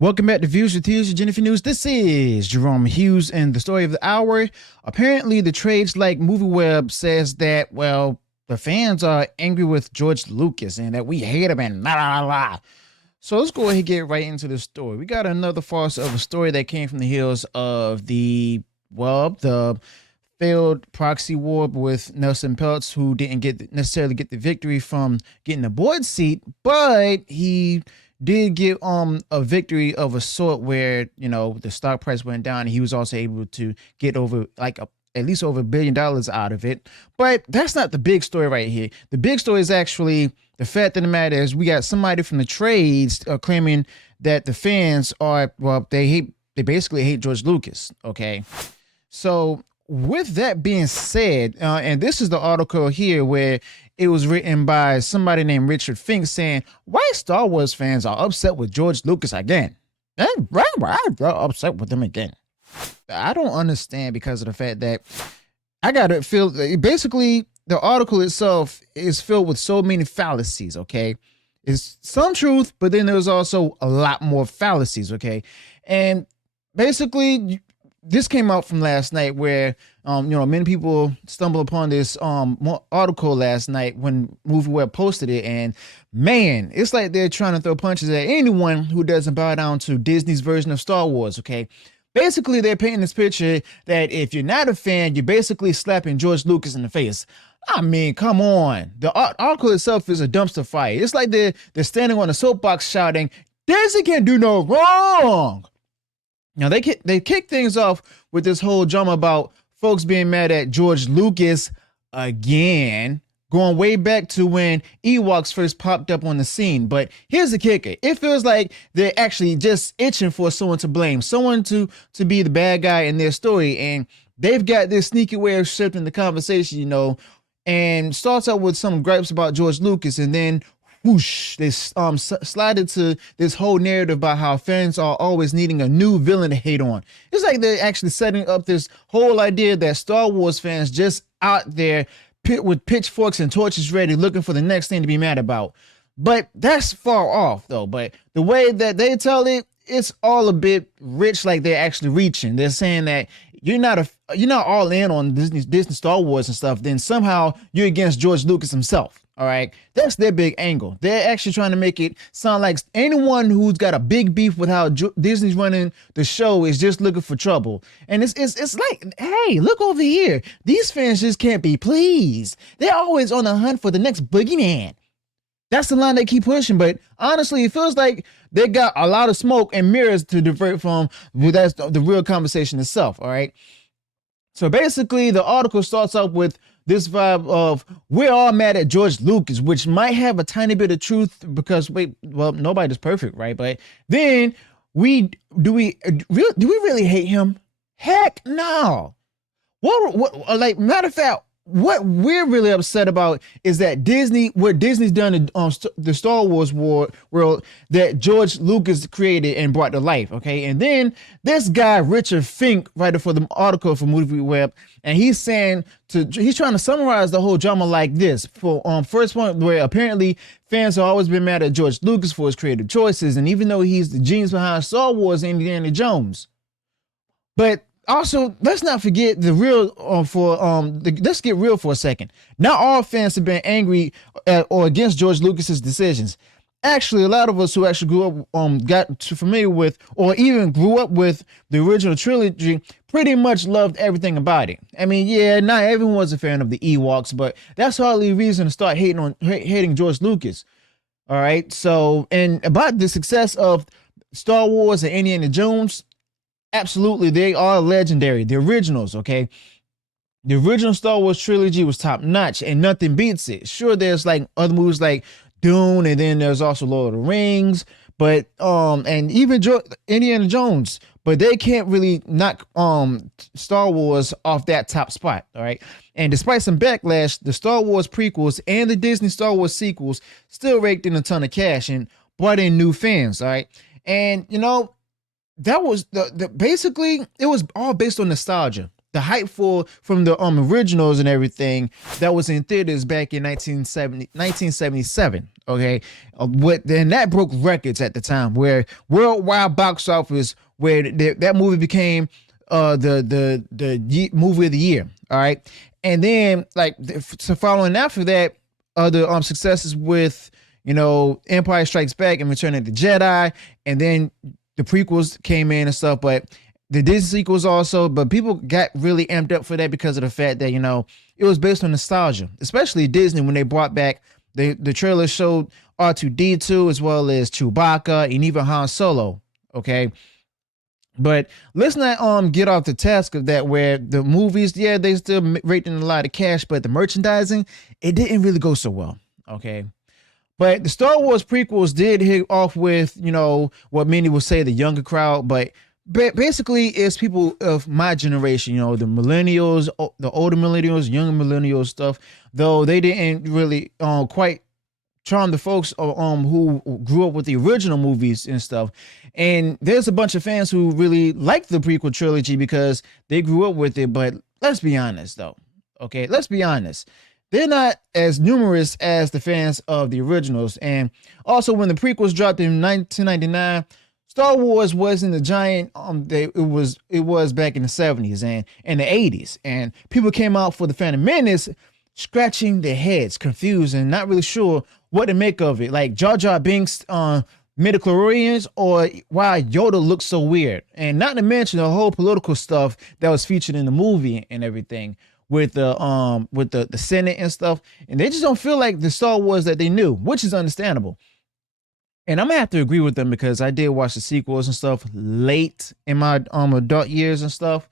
Welcome back to Views with Hughes and Jennifer News. This is Jerome Hughes, and the story of the hour. Apparently, the trades like MovieWeb says that, well, the fans are angry with George Lucas and that we hate him and la la la. So let's go ahead and get right into the story. We got another farce of a story that came from the heels of the failed proxy war with Nelson Peltz, who didn't necessarily get the victory from getting the board seat, but he did get a victory of a sort where, you know, the stock price went down and he was also able to get over at least over $1 billion out of it. But that's not the big story right here. The big story is actually the fact of the matter is we got somebody from the trades claiming that the fans are, well, they basically hate George Lucas. Okay. So with that being said, and this is the article here where it was written by somebody named Richard Fink saying, why Star Wars fans are upset with George Lucas again. Why they're upset with him again. I don't understand because of the fact that I got to feel, basically the article itself is filled with so many fallacies, okay? It's some truth, but then there's also a lot more fallacies, okay? And basically, this came out from last night where, many people stumbled upon this article last night when MovieWeb posted it. And man, it's like they're trying to throw punches at anyone who doesn't bow down to Disney's version of Star Wars, okay? Basically, they're painting this picture that if you're not a fan, you're basically slapping George Lucas in the face. I mean, come on. The article itself is a dumpster fire. It's like they're standing on a soapbox shouting, Disney can do no wrong. Now, they kick things off with this whole drama about folks being mad at George Lucas again, going way back to when Ewoks first popped up on the scene. But here's the kicker. It feels like they're actually just itching for someone to blame, someone to be the bad guy in their story. And they've got this sneaky way of shifting the conversation, and starts out with some gripes about George Lucas, and then whoosh, they slide into this whole narrative about how fans are always needing a new villain to hate on. It's like they're actually setting up this whole idea that Star Wars fans just out there with pitchforks and torches ready looking for the next thing to be mad about. But that's far off, though. But the way that they tell it, it's all a bit rich, like they're actually reaching. They're saying that you're not all in on Disney Star Wars and stuff, then somehow you're against George Lucas himself. All right, that's their big angle. They're actually trying to make it sound like anyone who's got a big beef with how Disney's running the show is just looking for trouble. And it's like, hey, look over here. These fans just can't be pleased. They're always on the hunt for the next boogeyman. That's the line they keep pushing. But honestly, it feels like they got a lot of smoke and mirrors to divert from. That's the real conversation itself. All right. So basically, the article starts out with this vibe of we're all mad at George Lucas, which might have a tiny bit of truth because nobody's perfect, right? But then do we really hate him? Heck no. What matter of fact, what we're really upset about is that what Disney's done in the Star Wars world that George Lucas created and brought to life, okay? And then this guy, Richard Fink, writer for the article for MovieWeb, and he's trying to summarize the whole drama like this. For first point, where apparently fans have always been mad at George Lucas for his creative choices, and even though he's the genius behind Star Wars and Indiana Jones. But also, let's not forget the real let's get real for a second. Not all fans have been angry at or against George Lucas's decisions. Actually, a lot of us who actually grew up, got familiar with, or even grew up with the original trilogy, pretty much loved everything about it. I mean, yeah, not everyone was a fan of the Ewoks, but that's hardly a reason to start hating George Lucas. All right. So, and about the success of Star Wars and Indiana Jones, absolutely, they are legendary. The originals, okay? The original Star Wars trilogy was top notch and nothing beats it. Sure, there's like other movies like Dune, and then there's also Lord of the Rings, but and even Indiana Jones, but they can't really knock Star Wars off that top spot. All right. And despite some backlash, the Star Wars prequels and the Disney Star Wars sequels still raked in a ton of cash and brought in new fans. All right. And that was basically, it was all based on nostalgia. the hype from the originals and everything that was in theaters back in 1977. Okay, then that broke records at the time, where worldwide box office, where that movie became the movie of the year. All right, and then like so following after that, other successes with Empire Strikes Back and Return of the Jedi, and then the prequels came in and stuff, but the Disney sequels also, but people got really amped up for that because of the fact that, it was based on nostalgia, especially Disney when they brought back the trailer showed R2-D2 as well as Chewbacca and even Han Solo. Okay. But let's not get off the task of that, where the movies, yeah, they still raking a lot of cash, but the merchandising, it didn't really go so well. Okay. But the Star Wars prequels did hit off with, what many would say the younger crowd, but basically it's people of my generation, the millennials, the older millennials, younger millennials stuff, though they didn't really quite charm the folks who grew up with the original movies and stuff. And there's a bunch of fans who really like the prequel trilogy because they grew up with it. But let's be honest, though. Okay, let's be honest. They're not as numerous as the fans of the originals. And also, when the prequels dropped in 1999, Star Wars wasn't the giant it was back in the 70s and the 80s. And people came out for the Phantom Menace scratching their heads, confused and not really sure what to make of it. Like Jar Jar Binks midichlorians, or why Yoda looks so weird. And not to mention the whole political stuff that was featured in the movie and everything with the Senate and stuff. And they just don't feel like the Star Wars that they knew, which is understandable. And I'm gonna have to agree with them because I did watch the sequels and stuff late in my adult years and stuff.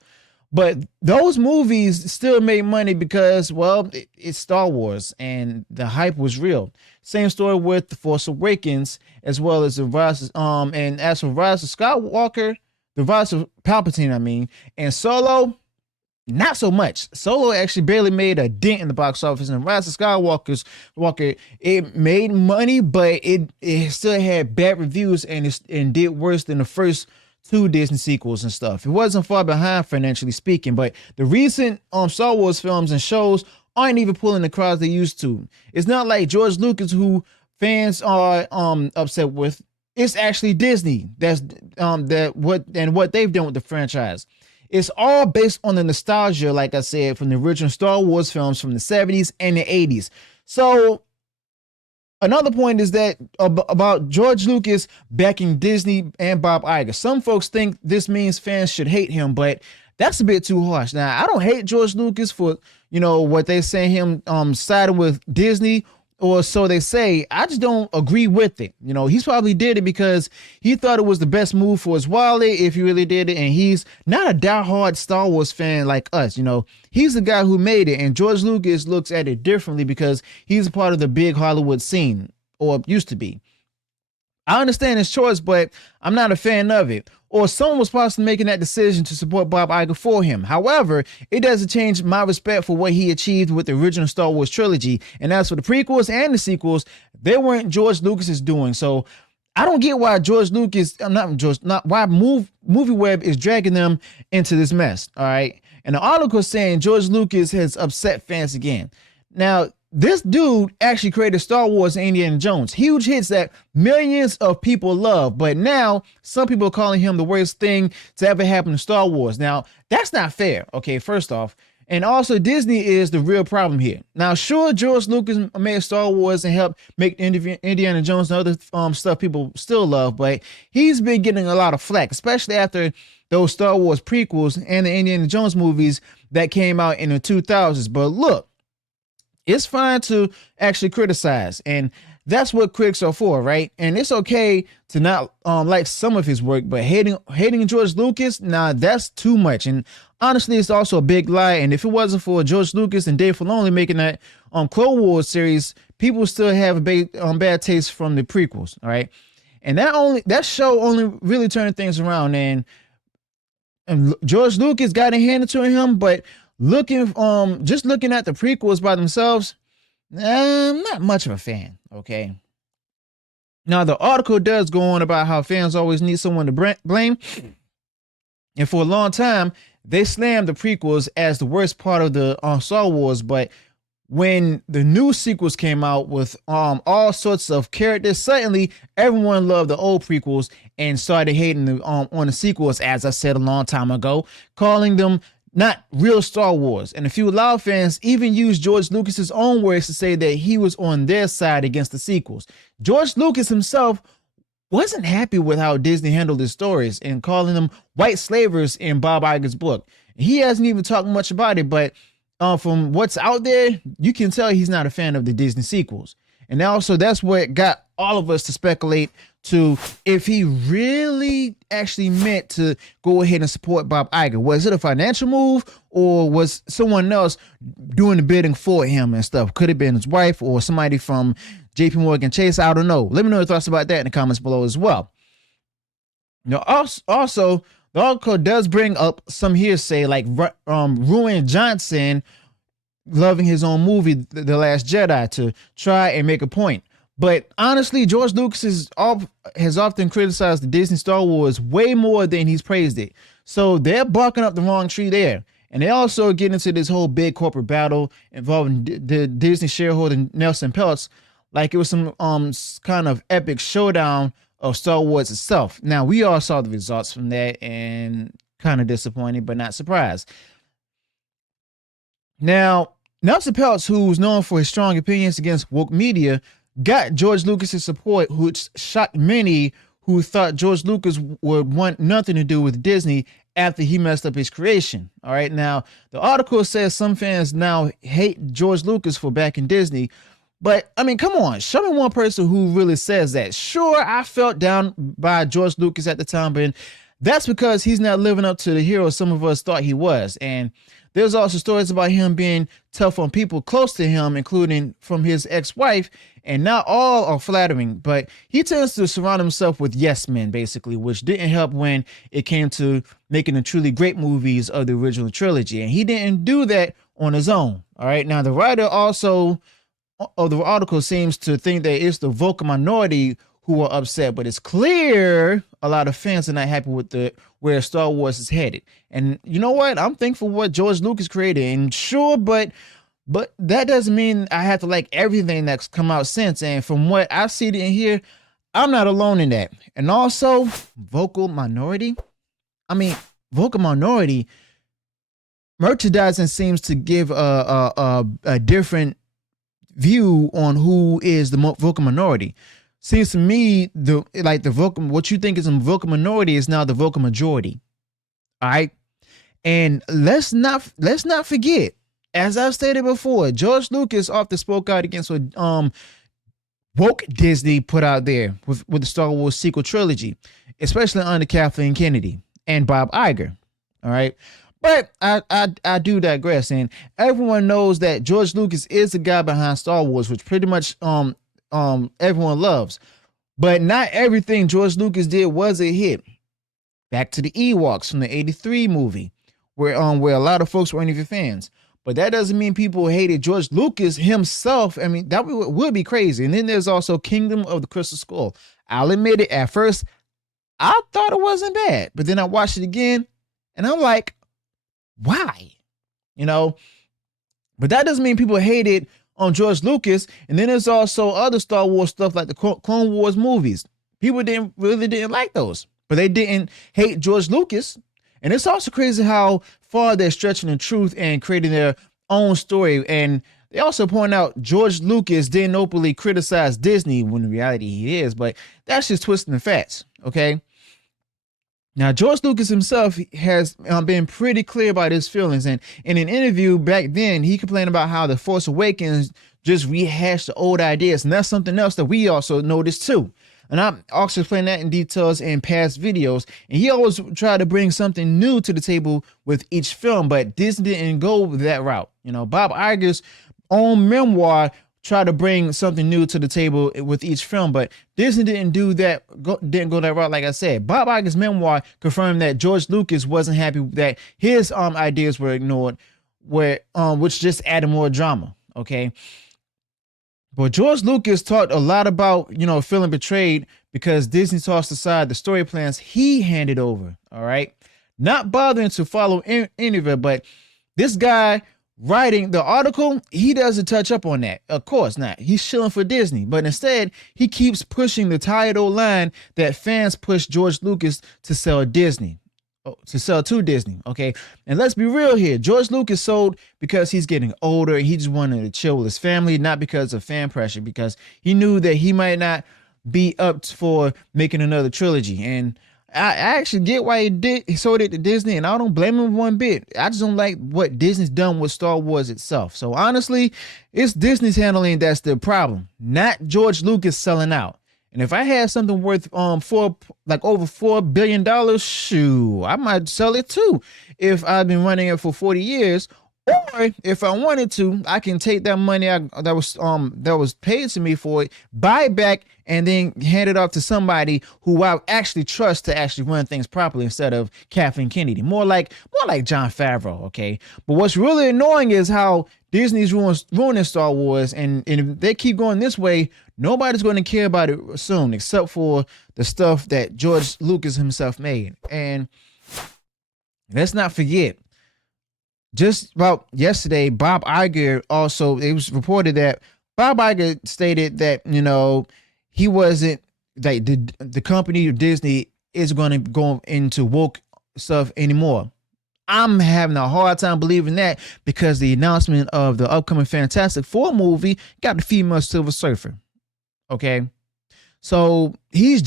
But those movies still made money because, well, it's Star Wars and the hype was real. Same story with The Force Awakens, as well as the Rise and as for Rise of Skywalker, the Rise of Palpatine, and Solo, not so much. Solo actually barely made a dent in the box office, and Rise of Skywalker, it made money, but it still had bad reviews and did worse than the first two Disney sequels and stuff. It wasn't far behind financially speaking, but the recent Star Wars films and shows aren't even pulling the crowds they used to. It's not like George Lucas, who fans are upset with. It's actually Disney that's what they've done with the franchise. It's all based on the nostalgia, like I said, from the original Star Wars films from the 70s and the 80s. So another point is that about George Lucas backing Disney and Bob Iger. Some folks think this means fans should hate him, but that's a bit too harsh. Now, I don't hate George Lucas for, what they say him siding with Disney, or so they say. I just don't agree with it. He's probably did it because he thought it was the best move for his wallet if he really did it. And he's not a diehard Star Wars fan like us. He's the guy who made it. And George Lucas looks at it differently because he's a part of the big Hollywood scene, or used to be. I understand his choice, but I'm not a fan of it. Or someone was possibly making that decision to support Bob Iger for him. However, it doesn't change my respect for what he achieved with the original Star Wars trilogy. And as for the prequels and the sequels, they weren't George Lucas's doing. So I don't get why why MovieWeb is dragging them into this mess. All right. And the article is saying George Lucas has upset fans again. Now, this dude actually created Star Wars and Indiana Jones, huge hits that millions of people love. But now some people are calling him the worst thing to ever happen to Star Wars. Now, that's not fair. Okay, first off. And also, Disney is the real problem here. Now, sure, George Lucas made Star Wars and helped make Indiana Jones and other stuff people still love, but he's been getting a lot of flack, especially after those Star Wars prequels and the Indiana Jones movies that came out in the 2000s. But look, it's fine to actually criticize, and that's what critics are for, right? And it's okay to not like some of his work, but hating George Lucas, nah, that's too much. And honestly, it's also a big lie. And if it wasn't for George Lucas and Dave Filoni making that Clone Wars series, people still have a bad taste from the prequels, all right? And that show only really turned things around, and George Lucas got it handed to him, but just looking at the prequels by themselves, I'm not much of a fan. Okay. Now, the article does go on about how fans always need someone to blame. And for a long time, they slammed the prequels as the worst part of the Star Wars, but when the new sequels came out with all sorts of characters, suddenly everyone loved the old prequels and started hating on the sequels, as I said a long time ago, calling them not real Star Wars. And a few loud fans even used George Lucas's own words to say that he was on their side against the sequels. George Lucas himself wasn't happy with how Disney handled his stories and calling them white slavers in Bob Iger's book. He hasn't even talked much about it, but from what's out there, you can tell he's not a fan of the Disney sequels. And also that's what got all of us to speculate to if he really actually meant to go ahead and support Bob Iger. Was it a financial move, or was someone else doing the bidding for him and stuff? Could have been his wife or somebody from JP Morgan Chase. I don't know. Let me know your thoughts about that in the comments below as well. Now, also the article does bring up some hearsay, like Ruin Johnson loving his own movie, The Last Jedi, to try and make a point. But honestly, George Lucas has often criticized the Disney Star Wars way more than he's praised it. So they're barking up the wrong tree there. And they also get into this whole big corporate battle involving the Disney shareholder Nelson Peltz, like it was some kind of epic showdown of Star Wars itself. Now, we all saw the results from that and kind of disappointed, but not surprised. Now, Nelson Peltz, who's known for his strong opinions against woke media, got George Lucas's support, which shocked many who thought George Lucas would want nothing to do with Disney after he messed up his creation. All right. Now, the article says some fans now hate George Lucas for backing Disney. But I mean, come on, show me one person who really says that. Sure, I felt down by George Lucas at the time, but that's because he's not living up to the hero some of us thought he was. And there's also stories about him being tough on people close to him, including from his ex-wife, and not all are flattering, but he tends to surround himself with yes men, basically, which didn't help when it came to making the truly great movies of the original trilogy. And he didn't do that on his own. All right. Now, the writer also of the article seems to think that it's the vocal minority who are upset, but it's clear a lot of fans are not happy with where Star Wars is headed. And you know what? I'm thankful for what George Lucas created, and sure, but that doesn't mean I have to like everything that's come out since. And from what I see in here, I'm not alone in that. And also, vocal minority. I mean, vocal minority merchandising seems to give a different view on who is the vocal minority. Seems to me what you think is a vocal minority is now the vocal majority. All right. And let's not forget, as I've stated before, George Lucas often spoke out against what woke Disney put out there with the Star Wars sequel trilogy, especially under Kathleen Kennedy and Bob Iger. All right. But I do digress, and everyone knows that George Lucas is the guy behind Star Wars, which pretty much everyone loves. But not everything George Lucas did was a hit. Back to the Ewoks from the '83 movie, where a lot of folks weren't even fans. But that doesn't mean people hated George Lucas himself. I mean, that would be crazy. And then there's also Kingdom of the Crystal Skull. I'll admit it, at first, I thought it wasn't bad. But then I watched it again, and I'm like, why? You know? But that doesn't mean people hated on George Lucas. And then there's also other Star Wars stuff like the Clone Wars movies. People really didn't like those. But they didn't hate George Lucas. And it's also crazy how far they're stretching the truth and creating their own story. And they also point out George Lucas didn't openly criticize Disney when in reality he is, but that's just twisting the facts, okay? Now, George Lucas himself has been pretty clear about his feelings. And in an interview back then, he complained about how The Force Awakens just rehashed the old ideas. And that's something else that we also noticed too. And I'm also explaining that in details in past videos. And he always tried to bring something new to the table with each film, but Disney didn't go that route. You know, Bob Iger's own memoir tried to bring something new to the table with each film, but Disney didn't do that, didn't go that route. Like I said, Bob Iger's memoir confirmed that George Lucas wasn't happy that his ideas were ignored, which just added more drama. Okay. But George Lucas talked a lot about, feeling betrayed because Disney tossed aside the story plans he handed over. All right. not bothering to follow any of it. But this guy writing the article, he doesn't touch up on that. Of course not. He's shilling for Disney, but instead he keeps pushing the tired old line that fans pushed George Lucas to sell Disney. To sell to Disney, okay? And let's be real here. George Lucas sold because he's getting older. He just wanted to chill with his family, not because of fan pressure, because he knew that he might not be up for making another trilogy. And I actually get why he sold it to Disney, and I don't blame him one bit. I just don't like what Disney's done with Star Wars itself. So honestly, it's Disney's handling that's the problem, not George Lucas selling out. And if I had something worth over $4 billion, shoo, I might sell it too. If I've been running it for 40 years, or if I wanted to, I can take that money that was paid to me for it, buy it back, and then hand it off to somebody who I actually trust to actually run things properly instead of Kathleen Kennedy. More like Jon Favreau, okay? But what's really annoying is how Disney's ruining Star Wars, and if they keep going this way, nobody's going to care about it soon, except for the stuff that George Lucas himself made. And let's not forget, just about yesterday, Bob Iger also, it was reported that Bob Iger stated that, he wasn't, like, the company of Disney is going to go into woke stuff anymore. I'm having a hard time believing that, because the announcement of the upcoming Fantastic Four movie got the female Silver Surfer. Okay. So he's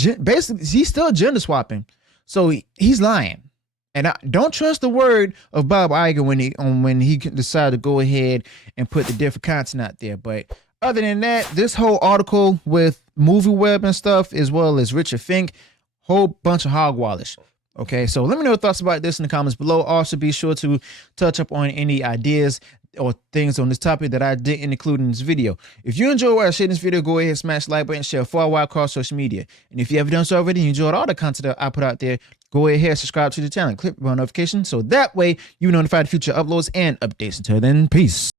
still gender swapping. So he's lying. And I don't trust the word of Bob Iger when he decided to go ahead and put the different content out there. But other than that, this whole article with MovieWeb and stuff, as well as Richard Fink, whole bunch of hogwash. Okay, so let me know your thoughts about this in the comments below. Also, be sure to touch up on any ideas or things on this topic that I didn't include in this video. If you enjoyed what I shared in this video, go ahead and smash the like button, share far wide across social media. And if you haven't done so already and you enjoyed all the content that I put out there, go ahead and subscribe to the channel, click the bell notification, so that way you notify the future uploads and updates. Until then, peace.